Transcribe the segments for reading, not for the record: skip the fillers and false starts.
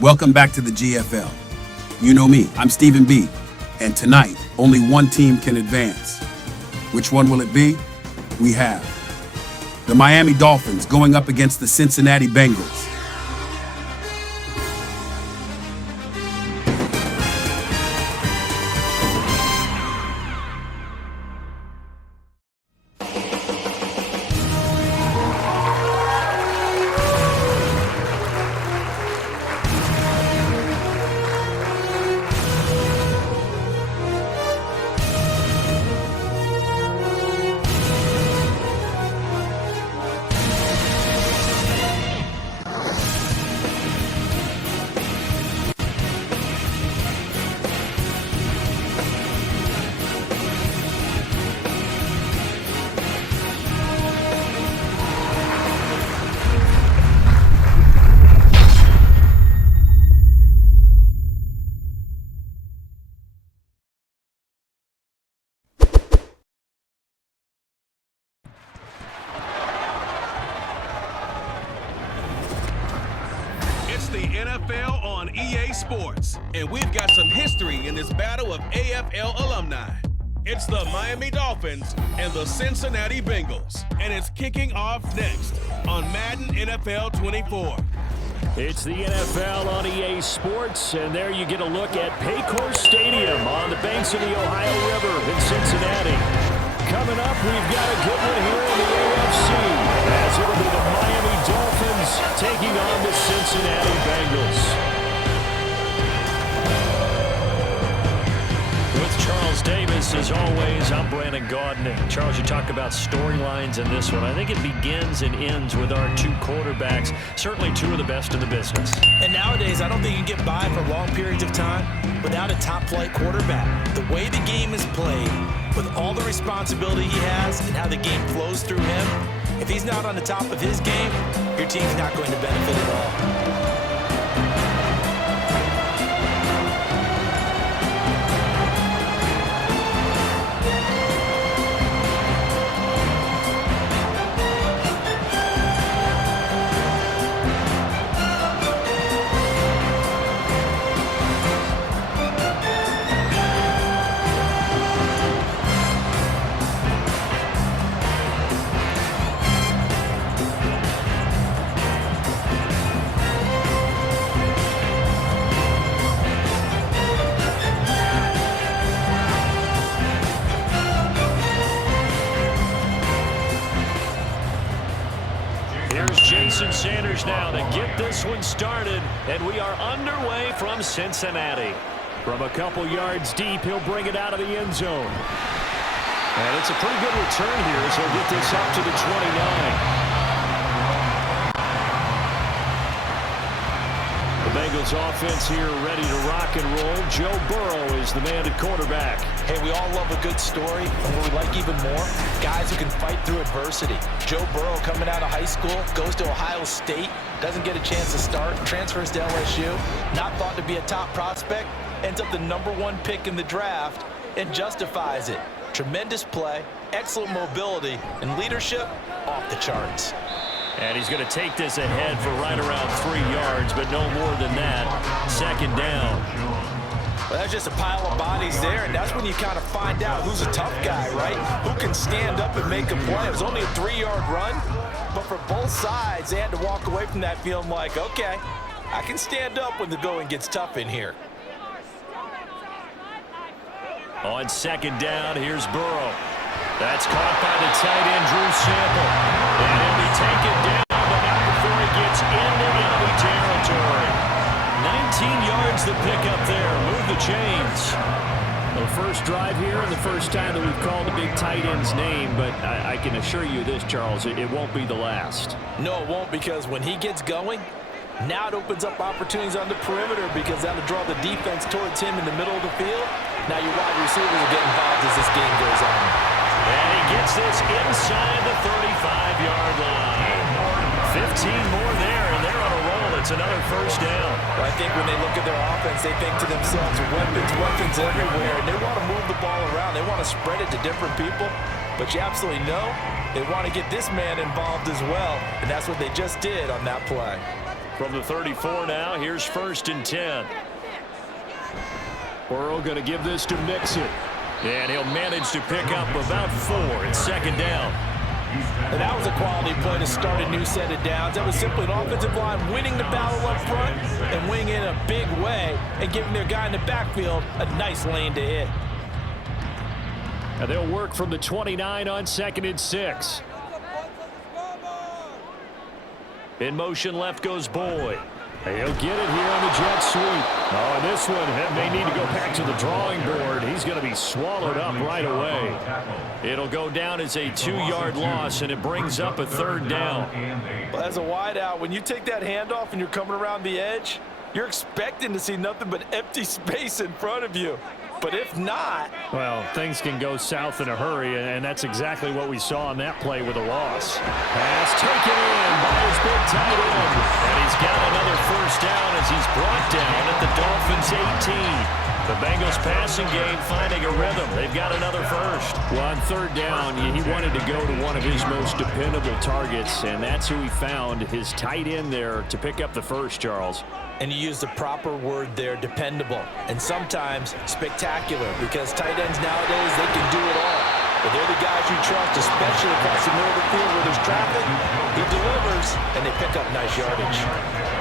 Welcome back to the GFL. You know me, I'm Stephen B. And tonight, only one team can advance. Which one will it be? We have the Miami Dolphins going up against the Cincinnati Bengals. The NFL on EA Sports, and we've got some history in this battle of AFL alumni. It's the Miami Dolphins and the Cincinnati Bengals, and it's kicking off next on Madden NFL 24. It's the NFL on EA Sports, and there you get a look at Paycor Stadium on the banks of the Ohio River in Cincinnati. Coming up, we've got a good one here in the AFC, as it'll be the Miami Dolphins taking on the Cincinnati Bengals. With Charles Davis, as always, I'm Brandon Gaudin. And Charles, you talk about storylines in this one. I think it begins and ends with our two quarterbacks, certainly two of the best in the business. And nowadays, I don't think you can get by for long periods of time without a top-flight quarterback. The way the game is played, with all the responsibility he has and how the game flows through him, if he's not on the top of his game, your team's not going to benefit at all. Sanders now to get this one started, and we are underway from Cincinnati. From a couple yards deep, he'll bring it out of the end zone. And it's a pretty good return here as he'll get this up to the 29. The Bengals offense here ready to rock and roll. Joe Burrow is the man at quarterback. Hey, we all love a good story, and what we like even more, guys who can fight through adversity. Joe Burrow coming out of high school, goes to Ohio State, doesn't get a chance to start, transfers to LSU, not thought to be a top prospect, ends up the #1 pick in the draft, and justifies it. Tremendous play, excellent mobility, and leadership off the charts. And he's going to take this ahead for right around 3 yards, but no more than that. Second down. Well, that's just a pile of bodies there, and that's when you kind of find out who's a tough guy, right? Who can stand up and make a play. It was only a 3-yard run, but for both sides, they had to walk away from that feeling like, okay, I can stand up when the going gets tough in here. On second down, here's Burrow. That's caught by the tight end, Drew Sample. And he'll be taken down, but not before he gets into enemy territory. 19 yards to pick up there. Move the chains. The first drive here and the first time that we've called the big tight end's name, but I can assure you this, Charles, it won't be the last. No, it won't, because when he gets going, now it opens up opportunities on the perimeter because that'll draw the defense towards him in the middle of the field. Now your wide receivers will get involved as this game goes on. And he gets this inside the 35-yard line. 15 more there, and they're on a roll. It's another first down. Well, I think when they look at their offense, they think to themselves, weapons everywhere, and they want to move the ball around. They want to spread it to different people, but you absolutely know they want to get this man involved as well, and that's what they just did on that play. From the 34 now, here's 1st and 10. Burrow going to give this to Mixon. And he'll manage to pick up about 4. It's 2nd down. And that was a quality play to start a new set of downs. That was simply an offensive line winning the battle up front and winning in a big way and giving their guy in the backfield a nice lane to hit. And they'll work from the 29 on 2nd and 6. In motion left goes Boyd. He'll get it here on the jet sweep. Oh, and this one may need to go back to the drawing board. He's going to be swallowed up right away. It'll go down as a 2-yard loss, and it brings up a 3rd down. Well, as a wideout, when you take that handoff and you're coming around the edge, you're expecting to see nothing but empty space in front of you. But if not... Well, things can go south in a hurry, and that's exactly what we saw on that play with a loss. Pass taken in by his big tight end. And he's got another 1st down as he's brought down at the Dolphins' 18. The Bengals passing game finding a rhythm. They've got another 1st. Well, on 3rd down, he wanted to go to one of his most dependable targets, and that's who he found, his tight end there, to pick up the 1st, Charles. And you use the proper word there, dependable, and sometimes spectacular, because tight ends nowadays, they can do it all. But they're the guys you trust, especially across the middle of the field where there's traffic. He delivers, and they pick up nice yardage.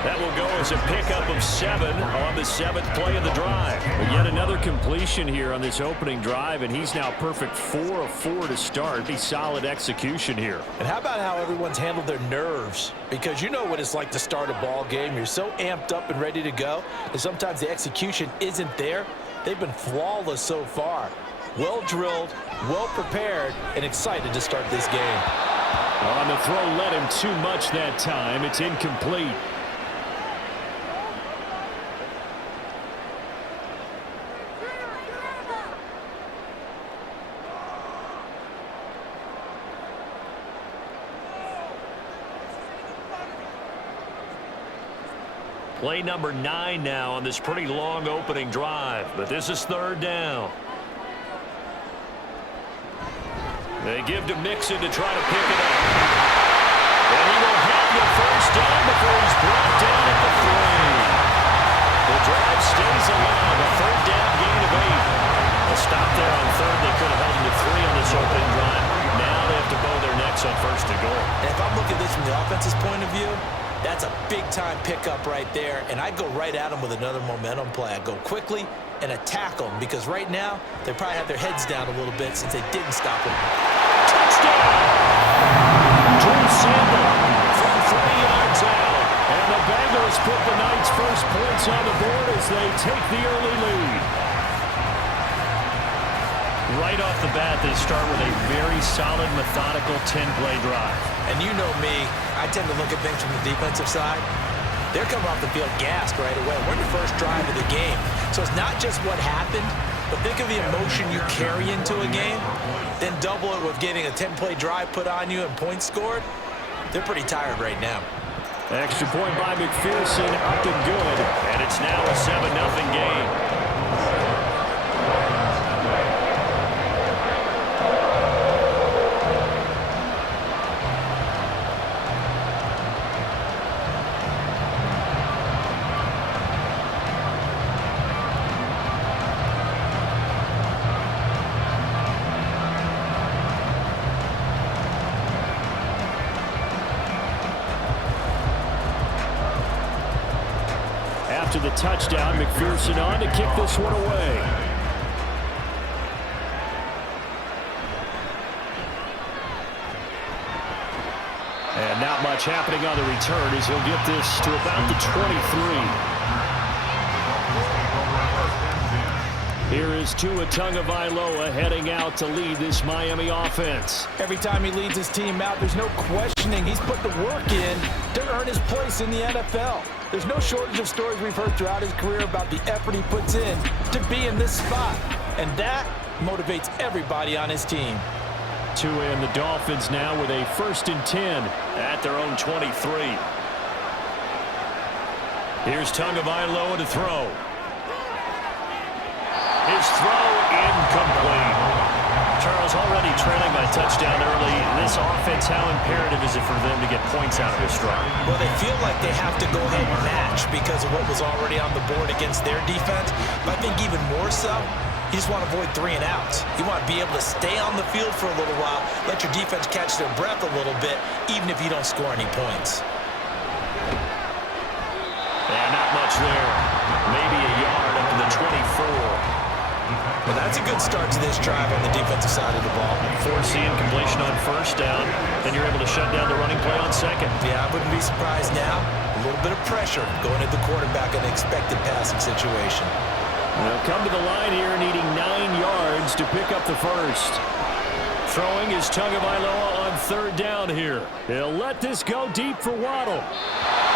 That will go as a pickup of 7 on the 7th play of the drive. But yet another completion here on this opening drive, and he's now perfect 4 of 4 to start. A solid execution here. And how about how everyone's handled their nerves? Because you know what it's like to start a ball game. You're so amped up and ready to go, and sometimes the execution isn't there. They've been flawless so far. Well drilled, well prepared, and excited to start this game. On the throw, led him too much that time. It's incomplete. Play number 9 now on this pretty long opening drive, but this is 3rd down. They give to Mixon to try to pick it up. And he will have the 1st down before he's brought down at the 3. The drive stays alive, a 3rd down gain of 8. A stop there on 3rd. They could have held him to 3 on this opening drive. Now they have to bow their necks on 1st and goal. And if I'm looking at this from the offense's point of view, that's a big-time pickup right there, and I'd go right at them with another momentum play. I'd go quickly and attack them, because right now they probably have their heads down a little bit since they didn't stop them. Touchdown! Drew Sample from 3 yards out, and the Bengals put the night's first points on the board as they take the early lead. Right off the bat, they start with a very solid, methodical 10-play drive. And you know me, I tend to look at things from the defensive side. They're coming off the field gassed right away. We're in the first drive of the game. So it's not just what happened, but think of the emotion you carry into a game, then double it with getting a 10-play drive put on you and points scored. They're pretty tired right now. Extra point by McPherson, up and good, and it's now a 7-0 game. After the touchdown, McPherson on to kick this one away. And not much happening on the return as he'll get this to about the 23. Here is Tua Tagovailoa heading out to lead this Miami offense. Every time he leads his team out, there's no questioning. He's put the work in to earn his place in the NFL. There's no shortage of stories we've heard throughout his career about the effort he puts in to be in this spot. And that motivates everybody on his team. Tua and the Dolphins now with a 1st and 10 at their own 23. Here's Tagovailoa to throw. His throw incomplete. Charles, Charles, already trailing by a touchdown early. This offense, how imperative is it for them to get points out of this drive? Well, they feel like they have to go ahead and match because of what was already on the board against their defense. But I think even more so, you just want to avoid 3 and outs. You want to be able to stay on the field for a little while, let your defense catch their breath a little bit, even if you don't score any points. Yeah, not much there. Maybe a yard up to the 24. Well, that's a good start to this drive on the defensive side of the ball. Forcing completion on first down, then you're able to shut down the running play on second. Yeah, I wouldn't be surprised now. A little bit of pressure going at the quarterback in an expected passing situation. They'll come to the line here needing 9 yards to pick up the first. Throwing is Tagovailoa on third down here. He'll let this go deep for Waddle.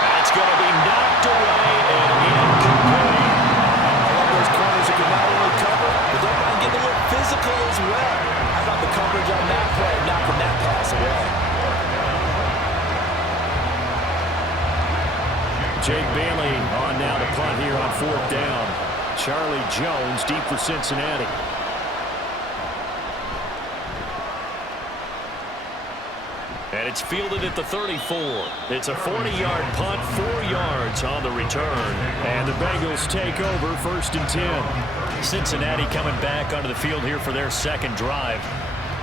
That's going to be knocked away and incomplete. Those corners who can not only cover, but don't mind getting a little physical as well. How about the coverage on that play, knocking that pass away? Jake Bailey on now to punt here on fourth down. Charlie Jones deep for Cincinnati. And it's fielded at the 34. It's a 40-yard punt, 4 yards on the return. And the Bengals take over first and 10. Cincinnati coming back onto the field here for their second drive.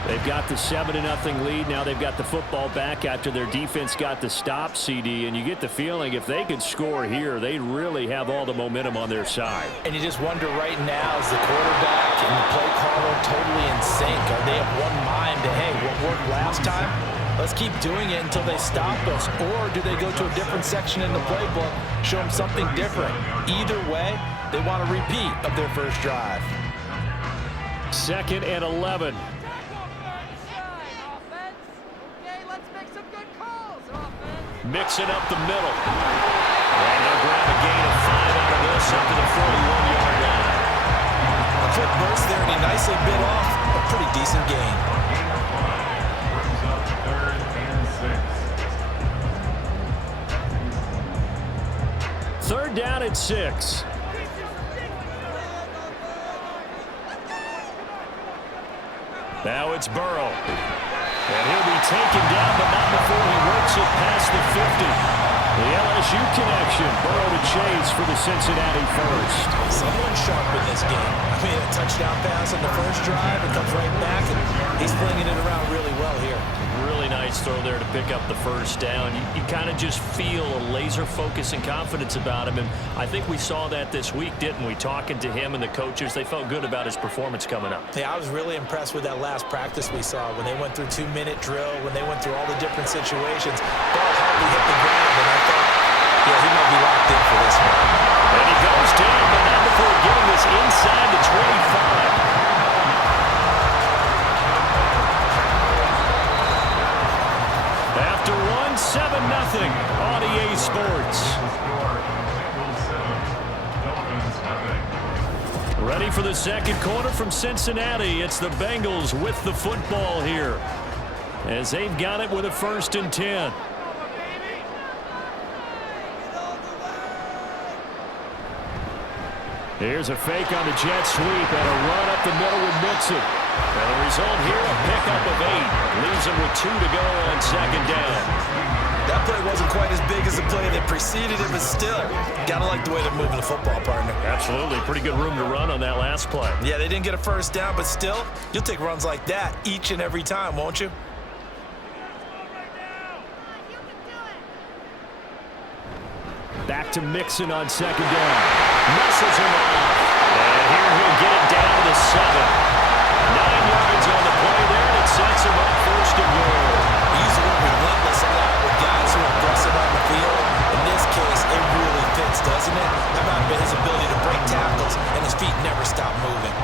They've got the 7-0 lead. Now they've got the football back after their defense got the stop, CD. And you get the feeling if they could score here, they really have all the momentum on their side. And you just wonder right now, is the quarterback and the play caller totally in sync? Are they of one mind to, hey, what worked last time? Let's keep doing it until they stop us. Or do they go to a different section in the playbook, show them something different? Either way, they want a repeat of their first drive. 2nd and 11. Mixing up the middle. And they'll grab a gain of 5 out of this up to the 41-yard line. A quick burst there, and he nicely bit off a pretty decent gain. 3rd down at 6. Now it's Burrow. And he'll be taken down, but not before he works it past the 50. The LSU connection. Burrow to Chase for the Cincinnati first. Someone sharp in this game. I mean, a touchdown pass on the first drive. It comes right back, and he's flinging it around really well here. Really nice throw there to pick up the first down. You kind of just feel a laser focus and confidence about him, and I think we saw that this week, didn't we? Talking to him and the coaches, they felt good about his performance coming up. Yeah, I was really impressed with that last practice we saw when they went through 2-minute drill, when they went through all the different situations. Ball hardly hit the ground, and I thought, yeah, he might be locked in for this one. And he goes down, but not before getting this inside the 25. After 7-0 on EA Sports. Ready for the second quarter from Cincinnati. It's the Bengals with the football here, as they've got it with a 1st and 10. Here's a fake on the jet sweep and a run up the middle with Mixon. And the result here, a pickup of 8. Leaves him with 2 to go on 2nd down. That play wasn't quite as big as the play that preceded it, but still, gotta like the way they're moving the football, partner. Absolutely. Pretty good room to run on that last play. Yeah, they didn't get a first down, but still, you'll take runs like that each and every time, won't you? Back to Mixon on 2nd down. Muscles him off. And here he'll get it down to the 7. 9 yards on the play there, and it sets him up 1st and goal. He's relentless a lot with guys who are aggressive on the field. In this case, it really fits, doesn't it? How about his ability to break tackles, and his feet never stop moving.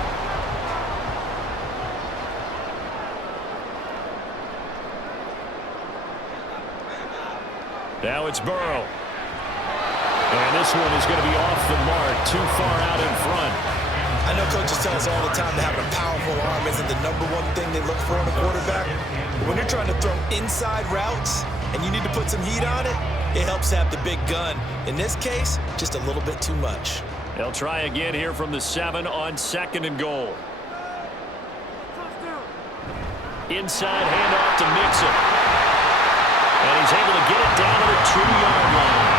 Now it's Burrow. And this one is going to be off the mark, too far out in front. I know coaches tell us all the time that having a powerful arm isn't the #1 thing they look for in a quarterback. But when you're trying to throw inside routes and you need to put some heat on it, it helps have the big gun. In this case, just a little bit too much. They'll try again here from the 7 on 2nd and goal. Inside handoff to Mixon. And he's able to get it down to the 2-yard line.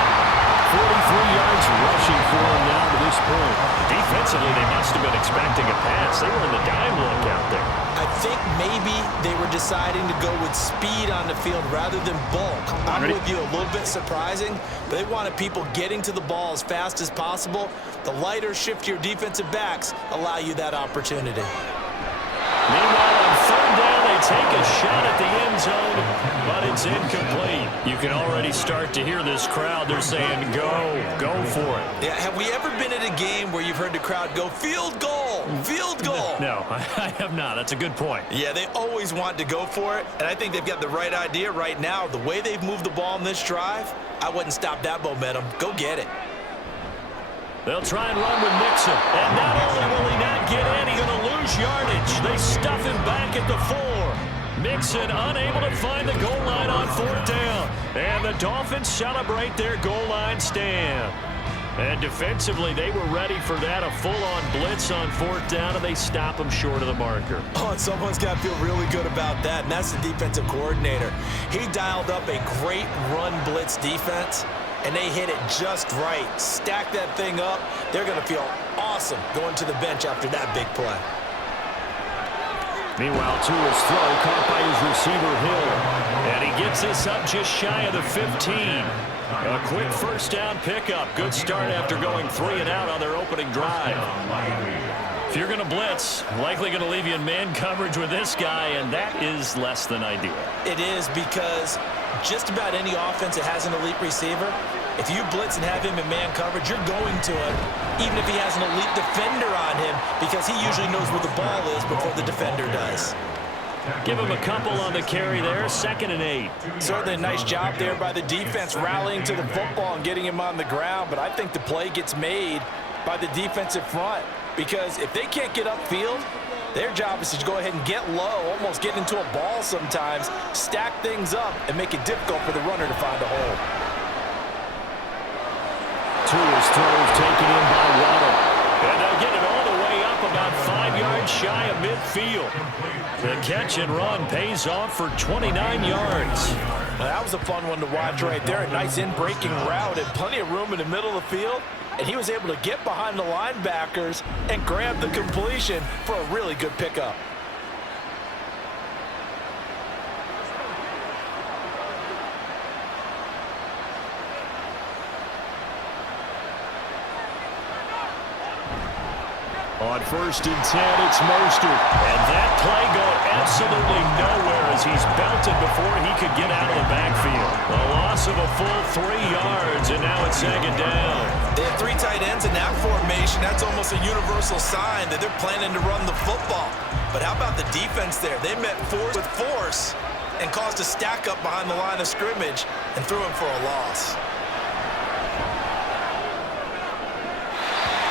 43 yards rushing for him now to this point. Defensively, they must have been expecting a pass. They were in the dime look out there. I think maybe they were deciding to go with speed on the field rather than bulk. I'm with you, a little bit surprising, but they wanted people getting to the ball as fast as possible. The lighter, shiftier defensive backs allow you that opportunity. Meanwhile, on third down, they take a shot at the end zone, but it's incomplete. You can already start to hear this crowd. They're saying, go for it. Yeah, have we ever been at a game where you've heard the crowd go, field goal, field goal? No, I have not. That's a good point. Yeah, they always want to go for it, and I think they've got the right idea right now. The way they've moved the ball in this drive, I wouldn't stop that momentum. Go get it. They'll try and run with Mixon. And not only will he not get in, he's going to lose yardage. They stuff him back at the 4. Mixon unable to find the goal line on fourth down. And the Dolphins celebrate their goal line stand. And defensively, they were ready for that, a full-on blitz on fourth down, and they stop him short of the marker. Oh, and someone's got to feel really good about that, and that's the defensive coordinator. He dialed up a great run blitz defense, and they hit it just right. Stack that thing up. They're going to feel awesome going to the bench after that big play. Meanwhile, Tua's throw caught by his receiver, Hill. And he gets this up just shy of the 15. A quick first down pickup. Good start after going 3 and out on their opening drive. If you're going to blitz, likely going to leave you in man coverage with this guy, and that is less than ideal. It is, because just about any offense that has an elite receiver, if you blitz and have him in man coverage, you're going to him, even if he has an elite defender on him, because he usually knows where the ball is before the defender does. Give him a couple on the carry there, 2nd and 8. Certainly a nice job there by the defense rallying to the football and getting him on the ground, but I think the play gets made by the defensive front, because if they can't get upfield, their job is to go ahead and get low, almost get into a ball sometimes, stack things up, and make it difficult for the runner to find a hole. Tua's throws taken in by Waddle. And they'll get it all the way up about 5 yards shy of midfield. The catch and run pays off for 29 yards. Well, that was a fun one to watch right there. A nice in-breaking route and plenty of room in the middle of the field. And he was able to get behind the linebackers and grab the completion for a really good pickup. On 1st and 10, it's Mostert. And that play going absolutely nowhere as he's belted before he could get out of the backfield. A loss of a full 3 yards, and now it's 2nd down. They have 3 tight ends in that formation. That's almost a universal sign that they're planning to run the football. But how about the defense there? They met force with force and caused a stack up behind the line of scrimmage and threw him for a loss.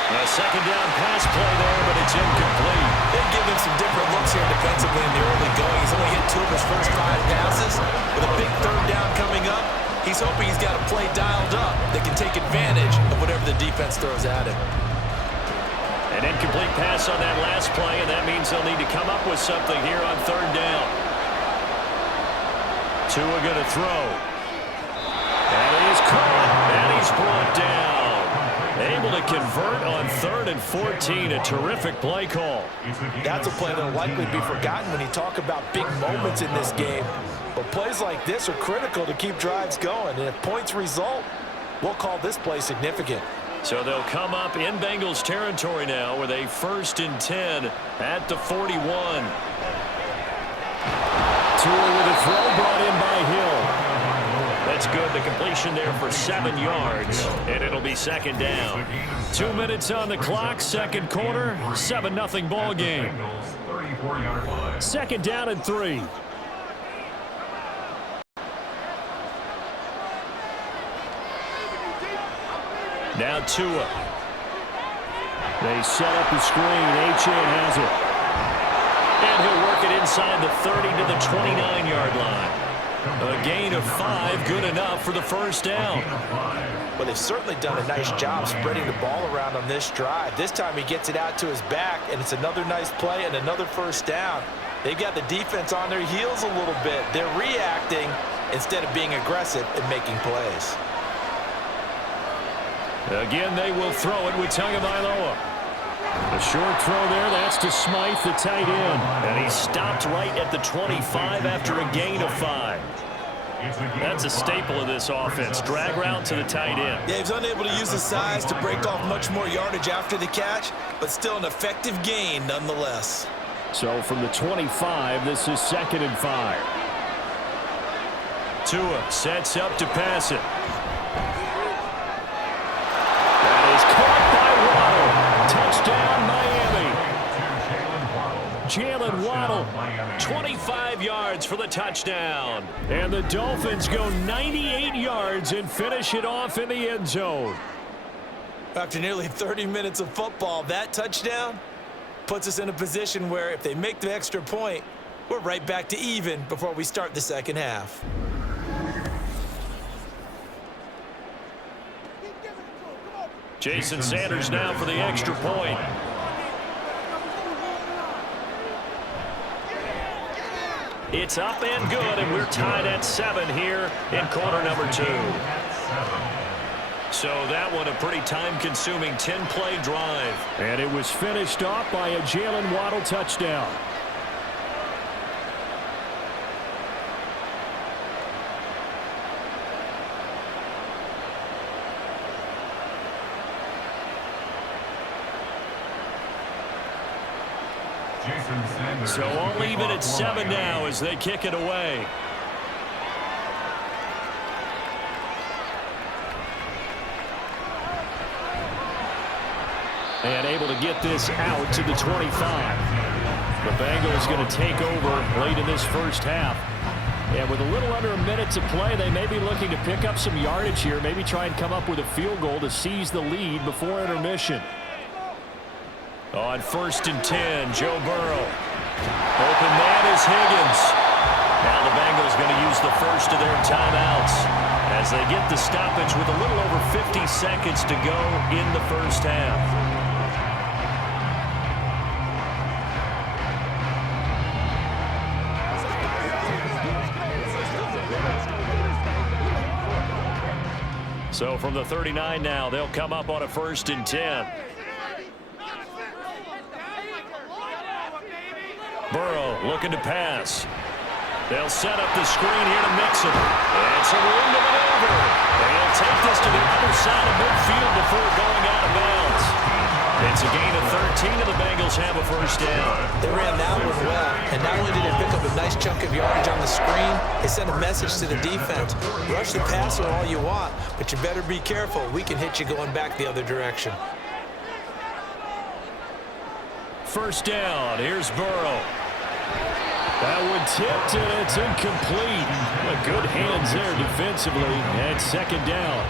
A 2nd down pass play there, but it's incomplete. They give him some different looks here defensively in the early going. He's only hit 2 of his first 5 passes. With a big 3rd down coming up, he's hoping he's got a play dialed up that can take advantage of whatever the defense throws at him. An incomplete pass on that last play, and that means they'll need to come up with something here on 3rd down. Tua going to throw. And he's caught, and he's brought down. Able to convert on 3rd and 14, a terrific play call. That's a play that will likely be forgotten when you talk about big moments in this game. But plays like this are critical to keep drives going, and if points result, we'll call this play significant. So they'll come up in Bengals territory now with a 1st and 10 at the 41. Tua with a throw brought in by Hill. That's good. The completion there for 7 yards, and it'll be 2nd down. 2 minutes on the clock, 2nd quarter, 7-0 ball game. 2nd down and 3. Now Tua. They set up the screen. Achane has it. And he'll work it inside the 30 to the 29-yard line. A gain of 5, good enough for the 1st down. Well, they've certainly done a nice job spreading the ball around on this drive. This time he gets it out to his back, and it's another nice play and another 1st down. They've got the defense on their heels a little bit. They're reacting instead of being aggressive and making plays. Again, they will throw it with Tagovailoa. A short throw there, that's to Smythe, the tight end. And he stopped right at the 25 after a gain of 5. That's a staple of this offense. Drag route to the tight end. Yeah, he's unable to use his size to break off much more yardage after the catch, but still an effective gain nonetheless. So from the 25, this is 2nd and 5. Tua sets up to pass it. That is caught by Waddle. Touchdown, Miami. Jalen Waddle, 25 yards for the touchdown. And the Dolphins go 98 yards and finish it off in the end zone. After nearly 30 minutes of football, that touchdown puts us in a position where if they make the extra point, we're right back to even before we start the second half. Jason Sanders now for the extra point. It's up and good, and we're tied at 7 here in quarter number 2. So that one a pretty time-consuming 10-play drive. And it was finished off by a Jalen Waddle touchdown. So all even at 7 now as they kick it away. And able to get this out to the 25. The Bengals going to take over late in this first half. And with a little under a minute to play, they may be looking to pick up some yardage here, maybe try and come up with a field goal to seize the lead before intermission. On 1st and 10, Joe Burrow. Open man is Higgins. Now the Bengals going to use the first of their timeouts as they get the stoppage with a little over 50 seconds to go in the first half. So from the 39 now, they'll come up on a 1st and 10. Burrow looking to pass. They'll set up the screen here to mix it. And so we're into maneuver. They'll take this to the other side of midfield before going out of bounds. It's a gain of 13, and the Bengals have a first down. They ran that one well, and not only did they pick up a nice chunk of yardage on the screen, they sent a message to the defense. Rush the passer all you want, but you better be careful. We can hit you going back the other direction. First down, here's Burrow. That one tipped, and it's incomplete. Good hands there defensively, and 2nd down.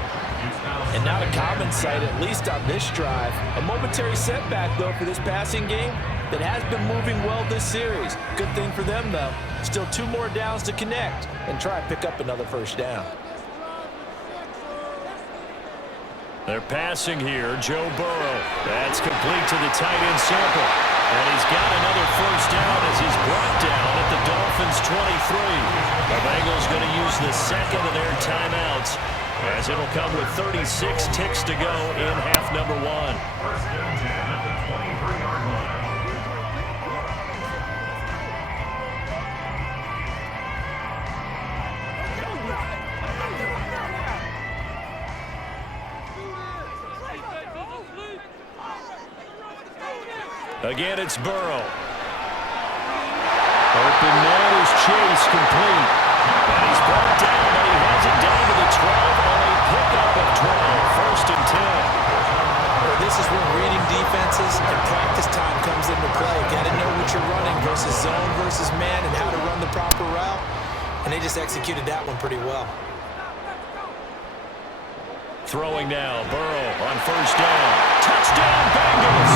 And not a common sight, at least on this drive. A momentary setback, though, for this passing game that has been moving well this series. Good thing for them, though. Still 2 more downs to connect and try to pick up another first down. They're passing here, Joe Burrow. That's complete to the tight end Sample. And he's got another first down as he's brought down at the Dolphins' 23. The Bengals going to use the 2nd of their timeouts as it'll come with 36 ticks to go in half number 1. 1st and 10 at the 23-yard line. Again, it's Burrow. Open man is Chase, complete. And he's brought down, but he has it down to the 12 on a pickup of 12. 1st and 10. Well, this is where reading defenses and practice time comes into play. Got to know what you're running versus zone versus man and how to run the proper route. And they just executed that one pretty well. Throwing now, Burrow on 1st down. Touchdown, Bengals!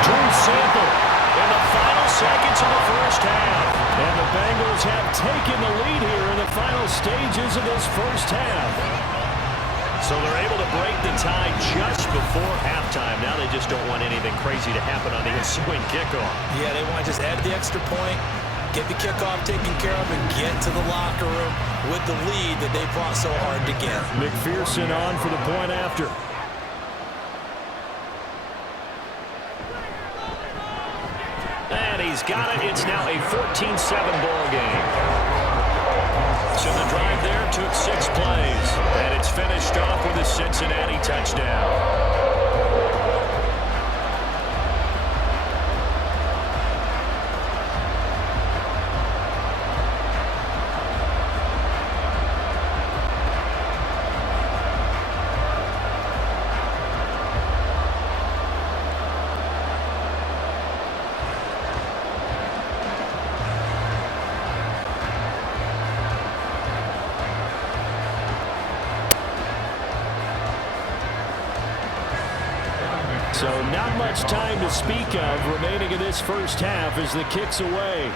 Drew Sample in the final seconds of the first half. And the Bengals have taken the lead here in the final stages of this first half. So they're able to break the tie just before halftime. Now they just don't want anything crazy to happen on the ensuing kickoff. Yeah, they want to just add the extra point, get the kickoff taken care of, and get to the locker room with the lead that they fought so hard to get. McPherson on for the point after. And he's got it. It's now a 14-7 ball game. So the drive there took 6 plays. And it's finished off with a Cincinnati touchdown. So not much time to speak of remaining in this first half as the kick's away.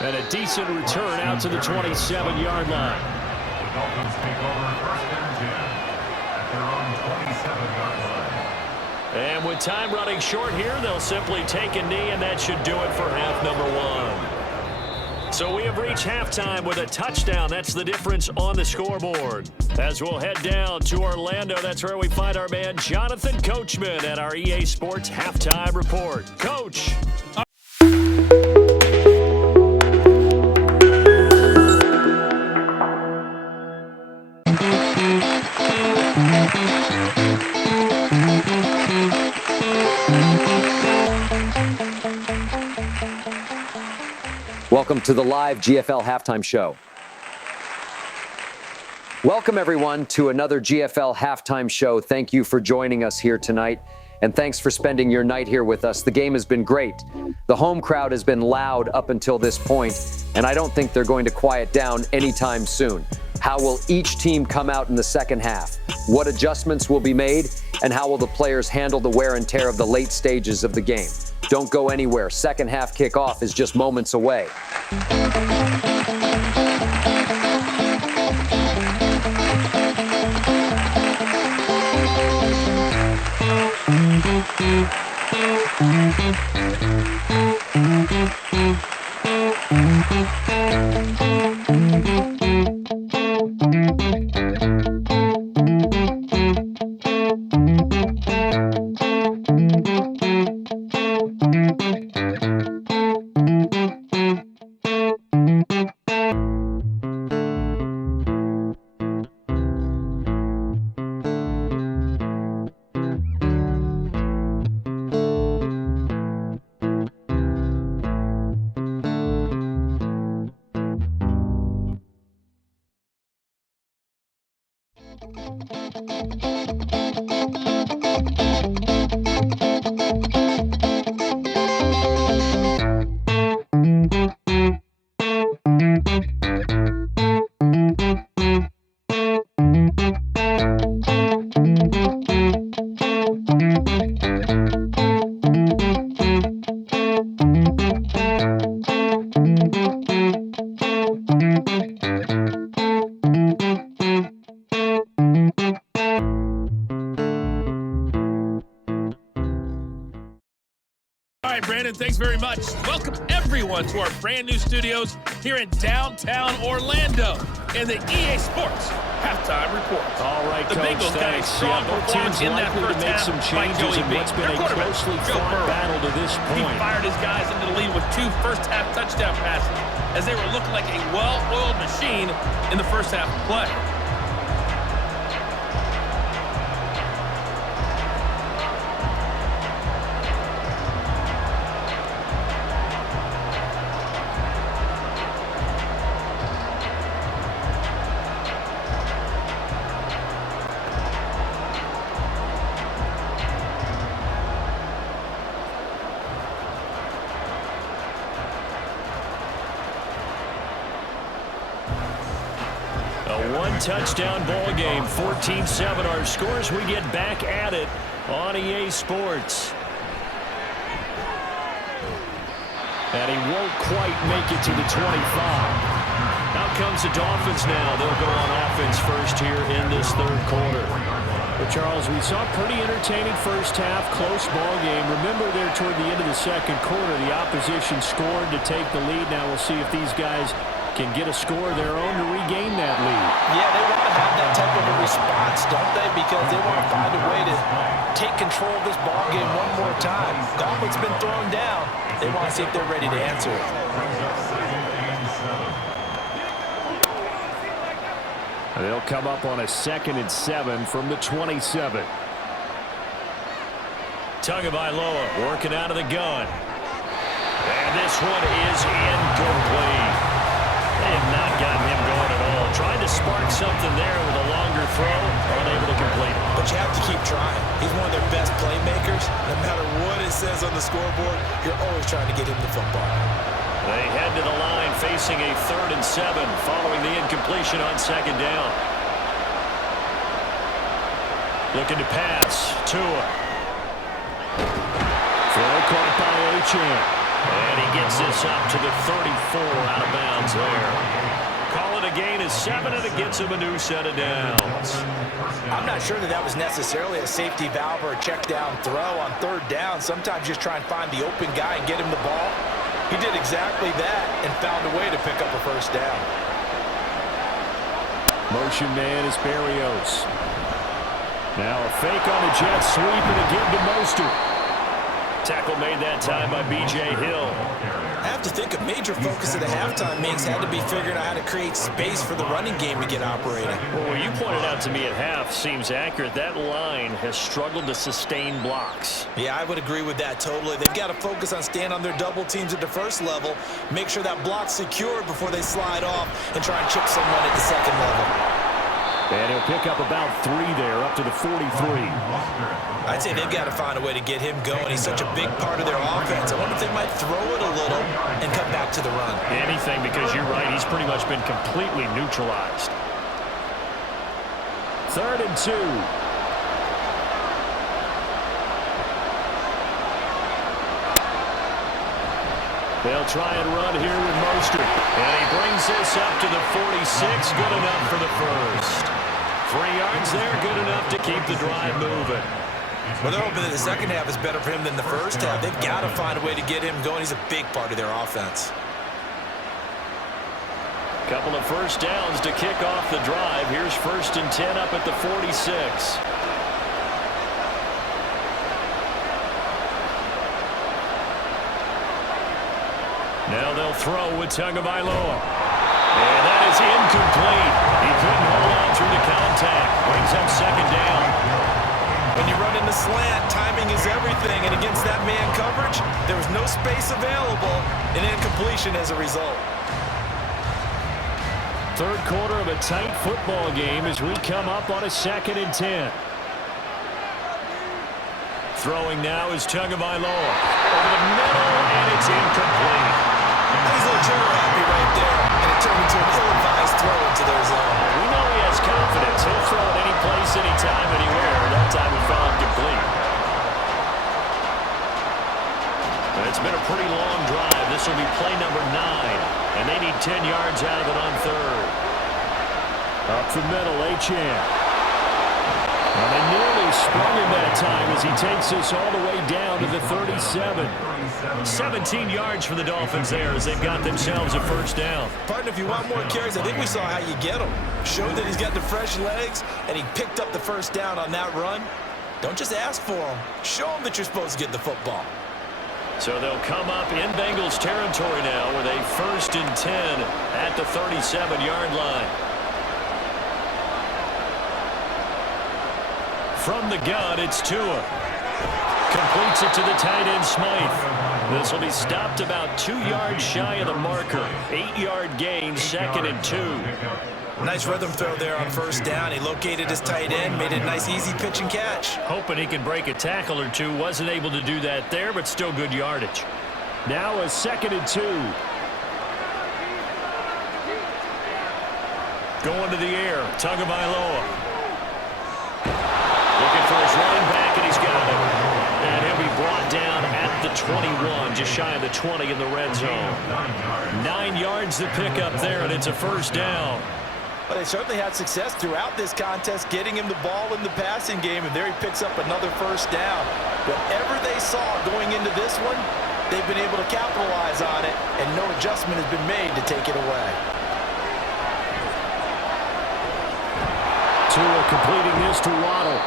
And a decent return out to the 27-yard line. The Dolphins take over first and 10 at their own 27-yard line. And with time running short here, they'll simply take a knee, and that should do it for half number 1. So we have reached halftime with a touchdown. That's the difference on the scoreboard. As we'll head down to Orlando, that's where we find our man Jonathan Coachman at our EA Sports Halftime Report. Coach. Welcome to the live GFL halftime show. Welcome, everyone, to another GFL halftime show. Thank you for joining us here tonight, and thanks for spending your night here with us. The game has been great. The home crowd has been loud up until this point, and I don't think they're going to quiet down anytime soon. How will each team come out in the second half? What adjustments will be made, and how will the players handle the wear and tear of the late stages of the game? Don't go anywhere. Second half kickoff is just moments away. Thanks very much. Welcome everyone to our brand new studios here in downtown Orlando in the EA Sports Halftime Report. All right, the Coach, Bengals got a strong performance in that first make half some by changes Joey in B. what's been Their a quarterback, closely Joe fought Burrow. battle to this He point. fired his guys into the lead with 2 first-half touchdown passes as they were looking like a well-oiled machine in the first half of play. Touchdown ball game, 14-7 our scores. We get back at it on EA Sports. And he won't quite make it to the 25. Now comes the Dolphins now. They'll go on offense first here in this third quarter. But Charles, we saw a pretty entertaining first half, close ball game. Remember there toward the end of the second quarter, the opposition scored to take the lead. Now we'll see if these guys can get a score of their own to regain that lead. Yeah, they want to have that type of a response, don't they? Because they want to find a way to take control of this ball game one more time. Gauntlet's been thrown down. They want to see if they're ready to answer it. They'll come up on a 2nd and 7 from the 27. Tagovailoa working out of the gun. And this one is incomplete. They have not gotten him going at all. Tried to spark something there with a longer throw, unable to complete it. But you have to keep trying. He's one of their best playmakers. No matter what it says on the scoreboard, you're always trying to get him the football. They head to the line facing a 3rd and 7 following the incompletion on 2nd down. Looking to pass. Tua. Throw caught by Achane. And he gets this up to the 34 out of bounds there. Call it a gain of 7, and it gets him a new set of downs. I'm not sure that was necessarily a safety valve or a check down throw on 3rd down. Sometimes just try and find the open guy and get him the ball. He did exactly that and found a way to pick up a 1st down. Motion man is Berrios. Now a fake on the jet sweep and a give to Mostert. Tackle made that time by B.J. Hill. I have to think a major focus of the halftime means had to be figuring out how to create space for the running game to get operating. Well, what you pointed out to me at half seems accurate. That line has struggled to sustain blocks. Yeah, I would agree with that totally. They've got to focus on staying on their double teams at the first level, make sure that block's secured before they slide off and try and chip someone at the second level. And he'll pick up about 3 there, up to the 43. I'd say they've got to find a way to get him going. He's such a big part of their offense. I wonder if they might throw it a little and come back to the run. Anything, because you're right. He's pretty much been completely neutralized. 3rd and 2. They'll try and run here with Mostert. And he brings this up to the 46. Good enough for the first. 3 yards there, good enough to keep the drive moving. Well, they're hoping that the second half is better for him than the first half. They've got to find a way to get him going. He's a big part of their offense. Couple of 1st downs to kick off the drive. Here's 1st and 10 up at the 46. Now they'll throw with Tagovailoa. And that is incomplete. He couldn't hold on through the contact. Brings up 2nd down. When you run in the slant, timing is everything. And against that man coverage, there was no space available. An incompletion as a result. 3rd quarter of a tight football game as we come up on a 2nd and 10. Throwing now is Tagovailoa. Over the middle, and it's incomplete. He's a little trigger happy right there, and it turned into an ill-advised throw into their zone. We know he has confidence. He'll throw it any place, anytime, anywhere. That time he fell incomplete. And it's been a pretty long drive. This will be play number 9, and they need 10 yards out of it on 3rd. Up the middle, Achane. And they nearly sprung him that time as he takes us all the way down to the 37. 17 yards for the Dolphins there as they've got themselves a 1st down. Partner, if you want more carries, I think we saw how you get them. Showed that he's got the fresh legs, and he picked up the 1st down on that run. Don't just ask for them. Show them that you're supposed to get the football. So they'll come up in Bengals territory now with a 1st and 10 at the 37-yard line. From the gun, it's Tua. Completes it to the tight end, Smythe. This will be stopped about 2 yards shy of the marker. 8-yard gain, 2nd and 2. Nice rhythm throw there on 1st down. He located his tight end, made it a nice easy pitch and catch. Hoping he can break a tackle or two. Wasn't able to do that there, but still good yardage. Now a 2nd and 2. Going to the air, Tagovailoa. Looking for his running back, and he's got it. And he'll be brought down at the 21, just shy of the 20 in the red zone. 9 yards to pick up there, and it's a first down. But they certainly had success throughout this contest, getting him the ball in the passing game, and there he picks up another first down. Whatever they saw going into this one, they've been able to capitalize on it, and no adjustment has been made to take it away. Tua completing this to Waddle.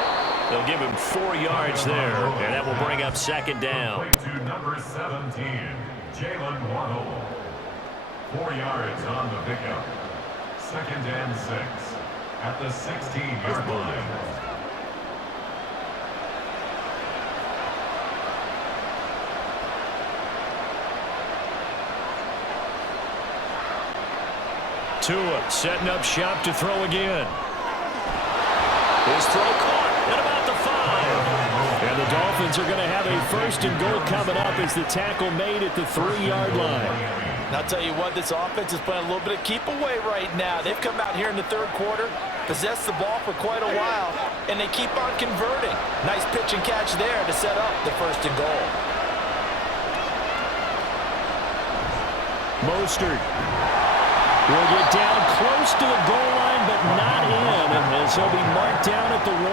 They'll give him 4 yards there, and that will bring up second down. To number 17, Jalen Waddle. 4 yards on the pickup. 2nd and 6 at the 16-yard line. Tua setting up shop to throw again. His throw caught at about the 5. And the Dolphins are going to have a 1st and goal coming up as the tackle made at the 3-yard line. And I'll tell you what, this offense is playing a little bit of keep away right now. They've come out here in the 3rd quarter, possessed the ball for quite a while, and they keep on converting. Nice pitch and catch there to set up the 1st and goal. Mostert will get down close to the goal line, but not in, as he'll be marked down at the 1.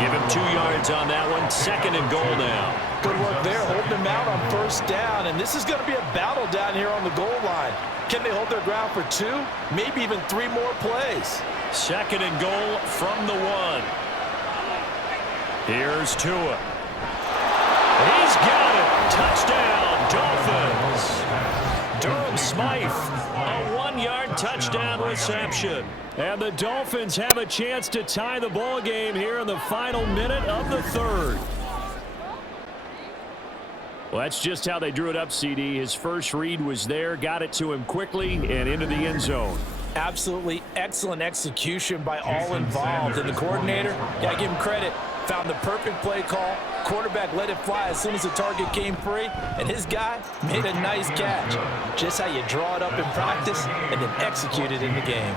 Give him 2 yards on that one. 2nd and goal now. Good work there, holding him out on 1st down, and this is going to be a battle down here on the goal line. Can they hold their ground for 2, maybe even 3 more plays? 2nd and goal from the 1. Here's Tua. He's got it. Touchdown, Dolphins. Durham Smythe, a 1-yard touchdown reception. And the Dolphins have a chance to tie the ball game here in the final minute of the 3rd. Well, that's just how they drew it up, CD. His first read was there, got it to him quickly, and into the end zone. Absolutely excellent execution by all involved. And the coordinator, got to give him credit, found the perfect play call. Quarterback let it fly as soon as the target came free, and his guy made a nice catch. Just how you draw it up in practice and then execute it in the game.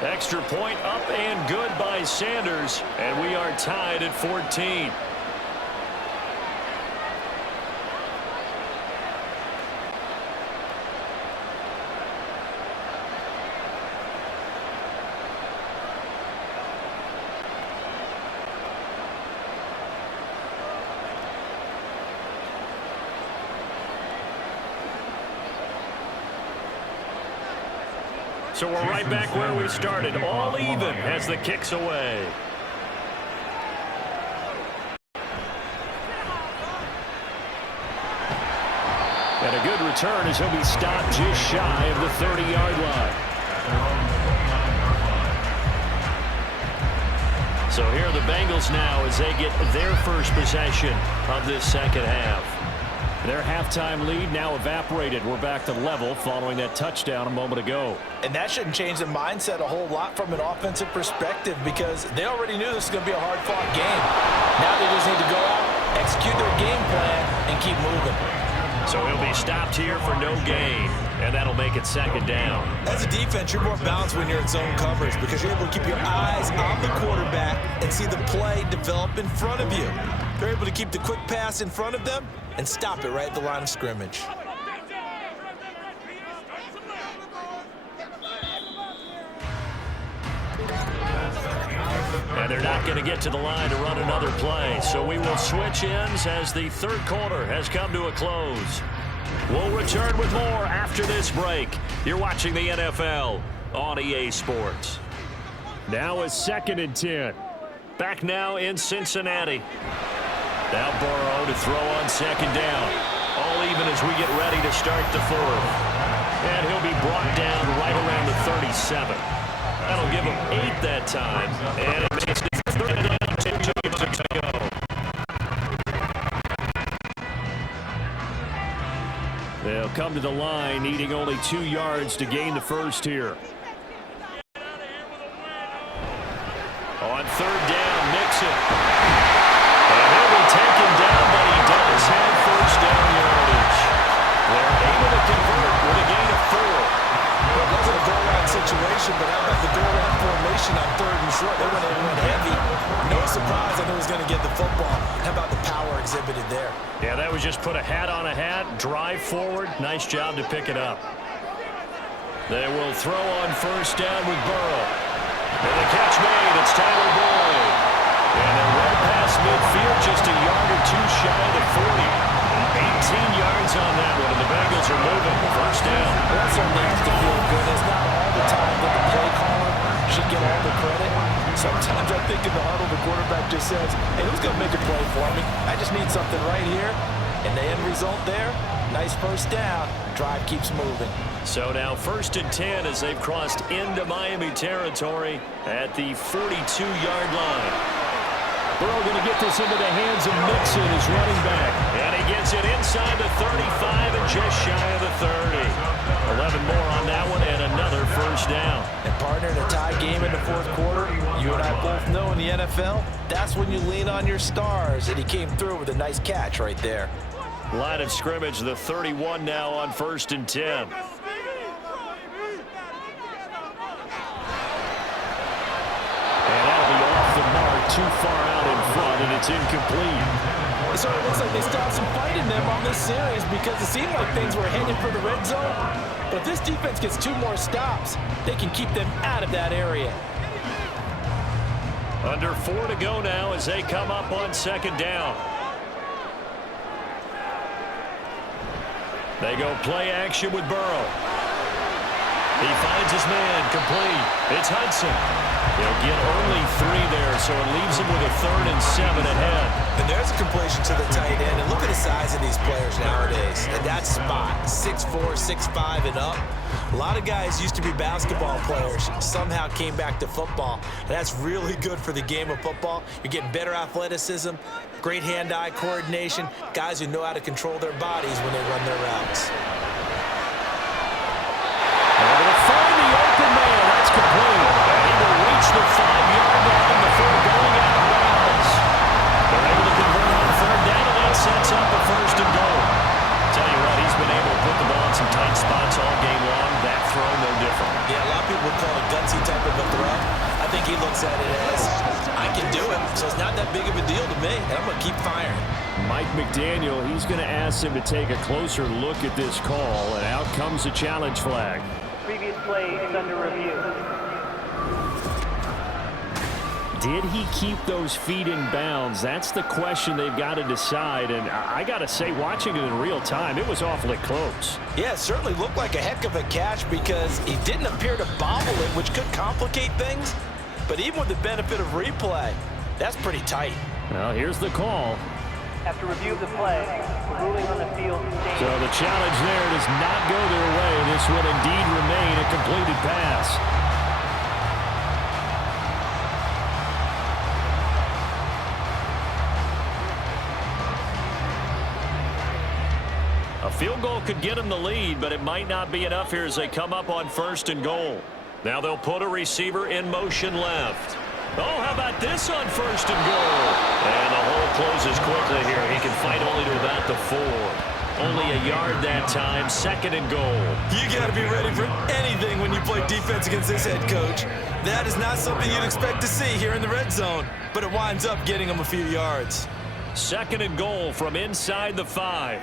Extra point up and good by Sanders, and we are tied at 14. So we're right back where we started, all even as the kick's away. And a good return as he'll be stopped just shy of the 30-yard line. So here are the Bengals now as they get their first possession of this 2nd half. Their halftime lead now evaporated. We're back to level following that touchdown a moment ago. And that shouldn't change the mindset a whole lot from an offensive perspective because they already knew this was going to be a hard-fought game. Now they just need to go out, execute their game plan, and keep moving. So he'll be stopped here for no gain, and that'll make it 2nd down. As a defense, you're more balanced when you're in zone coverage because you're able to keep your eyes on the quarterback and see the play develop in front of you. They're able to keep the quick pass in front of them and stop it right at the line of scrimmage. And they're not going to get to the line to run another play. So we will switch ends as the 3rd quarter has come to a close. We'll return with more after this break. You're watching the NFL on EA Sports. Now is 2nd and 10. Back now in Cincinnati. Now Burrow to throw on 2nd down. All even as we get ready to start the 4th. And he'll be brought down right around the 37. That'll give him 8 that time. And it makes it 3rd down, 2 yards to go. They'll come to the line, needing only 2 yards to gain the 1st here. On 3rd down, Mixon. And he'll be taken down, but he does have 1st down yardage. They're able to convert with a gain of 4. Well, it wasn't a goal line situation, but how about the goal line formation on third and short. They went heavy. No surprise that they was going to get the football. How about the power exhibited there? Yeah, that was just put a hat on a hat, drive forward. Nice job to pick it up. They will throw on first down with Burrow. And the catch made. It's Tyler Boyd. And they're right past midfield, just a yard or two shy of the 40. 18 yards on that one, and the Bengals are moving. First down. That certainly has to feel good. It's not all the time that the play caller should get all the credit. Sometimes I think in the huddle, the quarterback just says, hey, who's going to make a play for me? I just need something right here. And the end result there, nice first down. Drive keeps moving. So now 1st and 10 as they've crossed into Miami territory at the 42-yard line. Burrow going to get this into the hands of Mixon, his running back. And he gets it inside the 35 and just shy of the 30. 11 more on that one and another first down. And partner, in a tie game in the fourth quarter, you and I both know in the NFL, that's when you lean on your stars. And he came through with a nice catch right there. Line of scrimmage, the 31 now on 1st and 10. Too far out in front, and it's incomplete. So it looks like they stopped some fight in them on this series because it seemed like things were headed for the red zone. But if this defense gets 2 more stops, they can keep them out of that area. Under 4 to go now as they come up on 2nd down. They go play action with Burrow. He finds his man, complete. It's Hudson. They'll get only 3 there, so it leaves them with a 3rd and 7 ahead. And there's a completion to the tight end. And look at the size of these players nowadays. And that spot, 6'4", 6'5", and up. A lot of guys used to be basketball players, somehow came back to football. And that's really good for the game of football. You're getting better athleticism, great hand-eye coordination, guys who know how to control their bodies when they run their routes. They're going to find the open man. That's complete. The 5-yard line before going out of bounds. They're able to convert on 3rd down, and that sets up a 1st and goal. Tell you what, he's been able to put the ball in some tight spots all game long. That throw, no different. Yeah, a lot of people would call it gutsy type of a throw. I think he looks at it as, I can do it, so it's not that big of a deal to me, and I'm going to keep firing. Mike McDaniel, he's going to ask him to take a closer look at this call, and out comes the challenge flag. Previous play is under review. Did he keep those feet in bounds? That's the question they've got to decide. And I got to say, watching it in real time, it was awfully close. Yeah, it certainly looked like a heck of a catch because he didn't appear to bobble it, which could complicate things. But even with the benefit of replay, that's pretty tight. Well, here's the call. After review of the play, the ruling on the field stays. So the challenge there does not go their way. This would indeed remain a completed pass. A field goal could get them the lead, but it might not be enough here as they come up on 1st and goal. Now they'll put a receiver in motion left. Oh, how about this on 1st and goal? And the hole closes quickly here. He can fight only to about the 4. Only a yard that time, 2nd and goal. You got to be ready for anything when you play defense against this head coach. That is not something you'd expect to see here in the red zone, but it winds up getting them a few yards. 2nd and goal from inside the 5.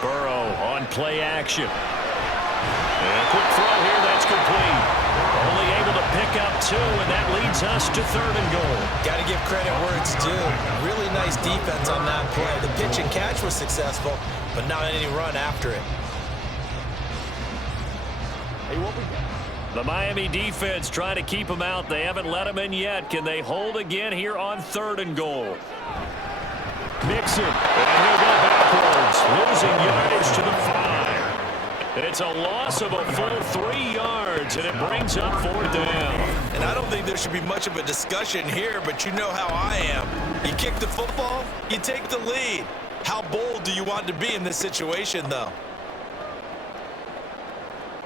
Burrow on play action. And a quick throw here, that's complete. Only able to pick up 2, and that leads us to 3rd and goal. Got to give credit where it's due. Really nice defense on that play. The pitch and catch was successful, but not any run after it. The Miami defense trying to keep them out. They haven't let them in yet. Can they hold again here on 3rd and goal? Mixon, and he'll go backwards, losing yardage to the 5. And it's a loss of a full 3 yards, and it brings up 4th down. And I don't think there should be much of a discussion here, but you know how I am. You kick the football, you take the lead. How bold do you want to be in this situation, though?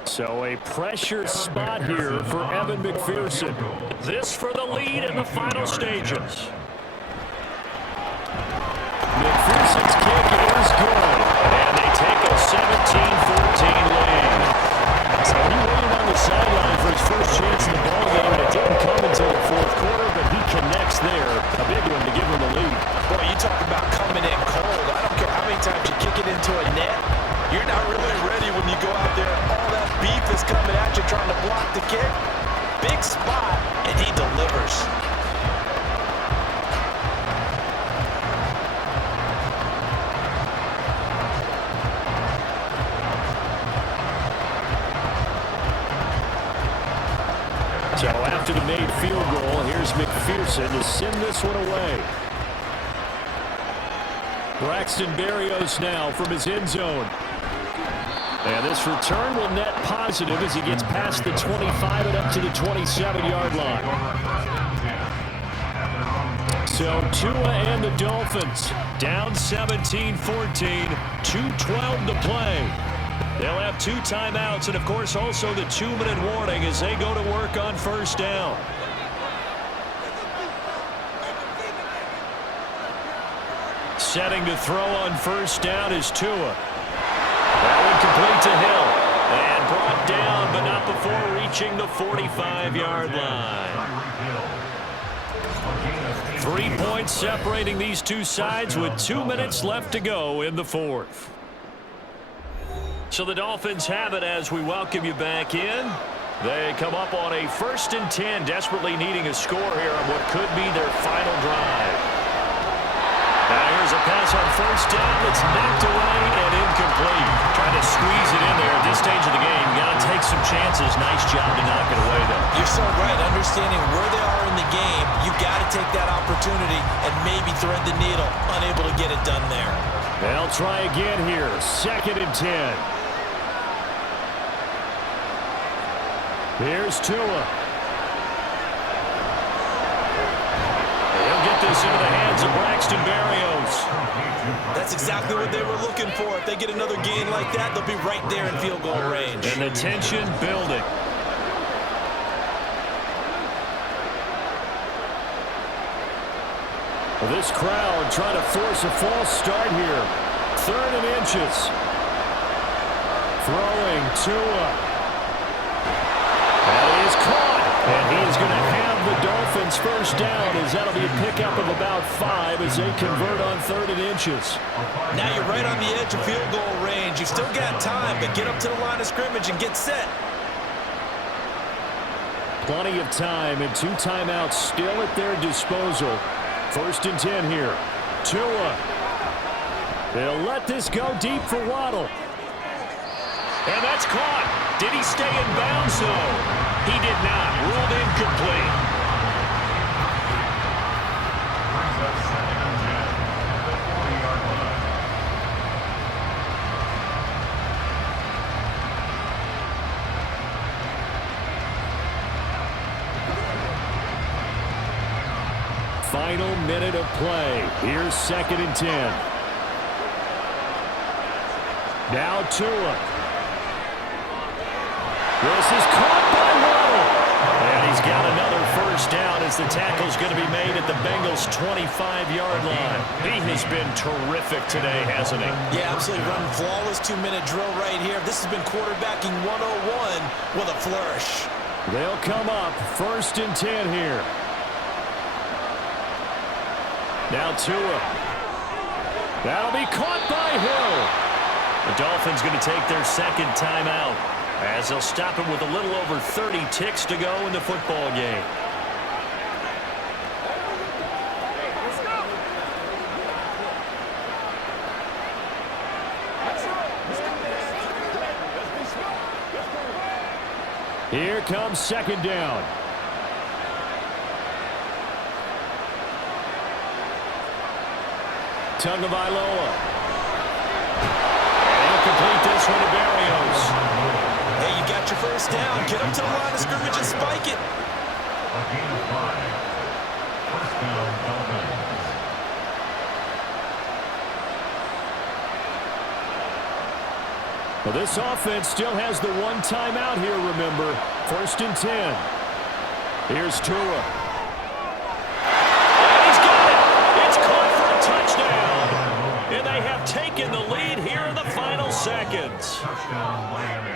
So a pressure spot here for Evan McPherson. This for the lead in the final stages. McPherson's kick is good, and they take a 17-14 lead. So anyway is coming at you, trying to block the kick. Big spot, and he delivers. So after the made field goal, here's McPherson to send this one away. Braxton Berrios now from his end zone. And this return will net positive as he gets past the 25 and up to the 27-yard line. So Tua and the Dolphins down 17-14, 2:12 to play. They'll have 2 timeouts and, of course, also the 2-minute warning as they go to work on first down. Setting to throw on first down is Tua. That one complete to Hill. And brought down, but not before reaching the 45-yard line. 3 points separating these two sides with 2 minutes left to go in the fourth. So the Dolphins have it as we welcome you back in. They come up on a 1st and 10, desperately needing a score here on what could be their final drive. Now here's a pass on first down that's knocked away and incomplete. Trying to squeeze it in there at this stage of the game. You got to take some chances. Nice job to knock it away, though. You're so right. Understanding where they are in the game, you got to take that opportunity and maybe thread the needle. Unable to get it done there. They'll try again here. 2nd and 10. Here's Tua. He'll get this into the hands of Braxton Berrios. That's exactly what they were looking for. If they get another gain like that, they'll be right there in field goal range. And the tension building. Well, this crowd trying to force a false start here. 3rd and inches. Throwing Tua. That is caught. And he is going to have the Dolphins first down as that'll be a pickup of about 5 as they convert on 3rd and inches. Now you're right on the edge of field goal range. You've still got time, but get up to the line of scrimmage and get set. Plenty of time and 2 timeouts still at their disposal. 1st and 10 here. Tua. They'll let this go deep for Waddle. And that's caught. Did he stay in bounds, though? He did not. Ruled incomplete. Brings up 2nd and 10 at the 40-yard line. Final minute of play. Here's 2nd and 10. Now Tua. This is caught by Waddle. And he's got another first down as the tackle's going to be made at the Bengals' 25-yard line. He has been terrific today, hasn't he? Yeah, absolutely. Running flawless 2-minute drill right here. This has been quarterbacking 101 with a flourish. They'll come up 1st and 10 here. Now Tua. That'll be caught by Hill. The Dolphins going to take their 2nd timeout as they'll stop him with a little over 30 ticks to go in the football game. Here comes 2nd down. Tagovailoa. And complete this one to Berrios. Hey, you got your first down. Get up to the line of scrimmage and spike it. A gain of 5. 1st down, Dolphins. Well, this offense still has the 1 timeout here, remember. 1st and 10. Here's Tua. And he's got it. It's caught for a touchdown. And they have taken the lead here in the final seconds. Touchdown, Miami.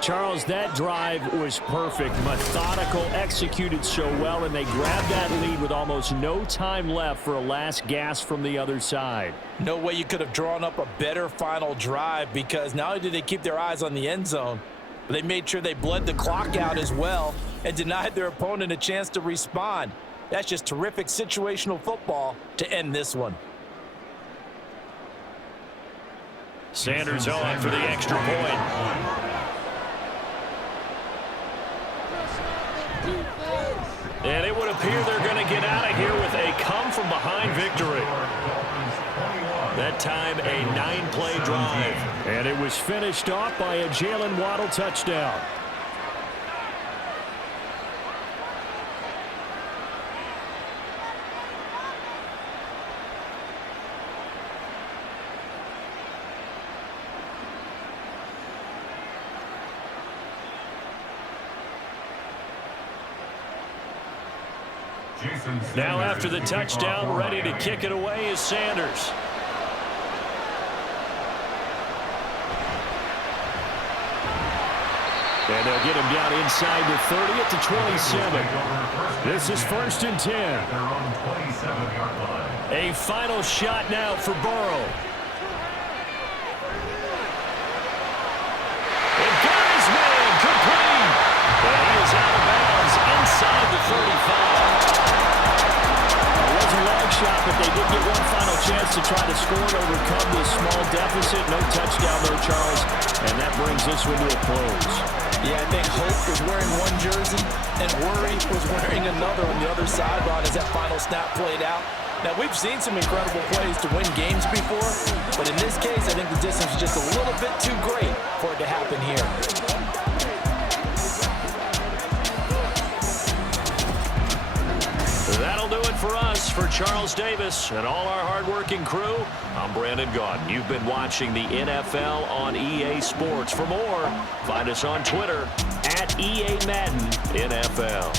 Charles, that drive was perfect. Methodical, executed so well, and they grabbed that lead with almost no time left for a last gasp from the other side. No way you could have drawn up a better final drive because not only did they keep their eyes on the end zone, but they made sure they bled the clock out as well and denied their opponent a chance to respond. That's just terrific situational football to end this one. Sanders on for the extra point. And it would appear they're going to get out of here with a come-from-behind victory. That time, a 9-play drive. And it was finished off by a Jalen Waddle touchdown. Now after the touchdown, ready to kick it away is Sanders. And they'll get him down inside the 30 at the 27. This is 1st and 10. A final shot now for Burrow. It got his man complete. And he is out of bounds inside the 35. It was a long shot, but they did get one final chance to try to score and overcome this small deficit. No touchdown, though, Charles. And that brings this one to a close. Yeah, I think Hope was wearing one jersey and Worry was wearing another on the other sideline as that final snap played out. Now, we've seen some incredible plays to win games before, but in this case, I think the distance is just a little bit too great for it to happen here. That'll do it for us. For Charles Davis and all our hardworking crew, I'm Brandon Gaudin. You've been watching the NFL on EA Sports. For more, find us on Twitter at EA Madden NFL.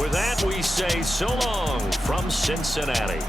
With that, we say so long from Cincinnati.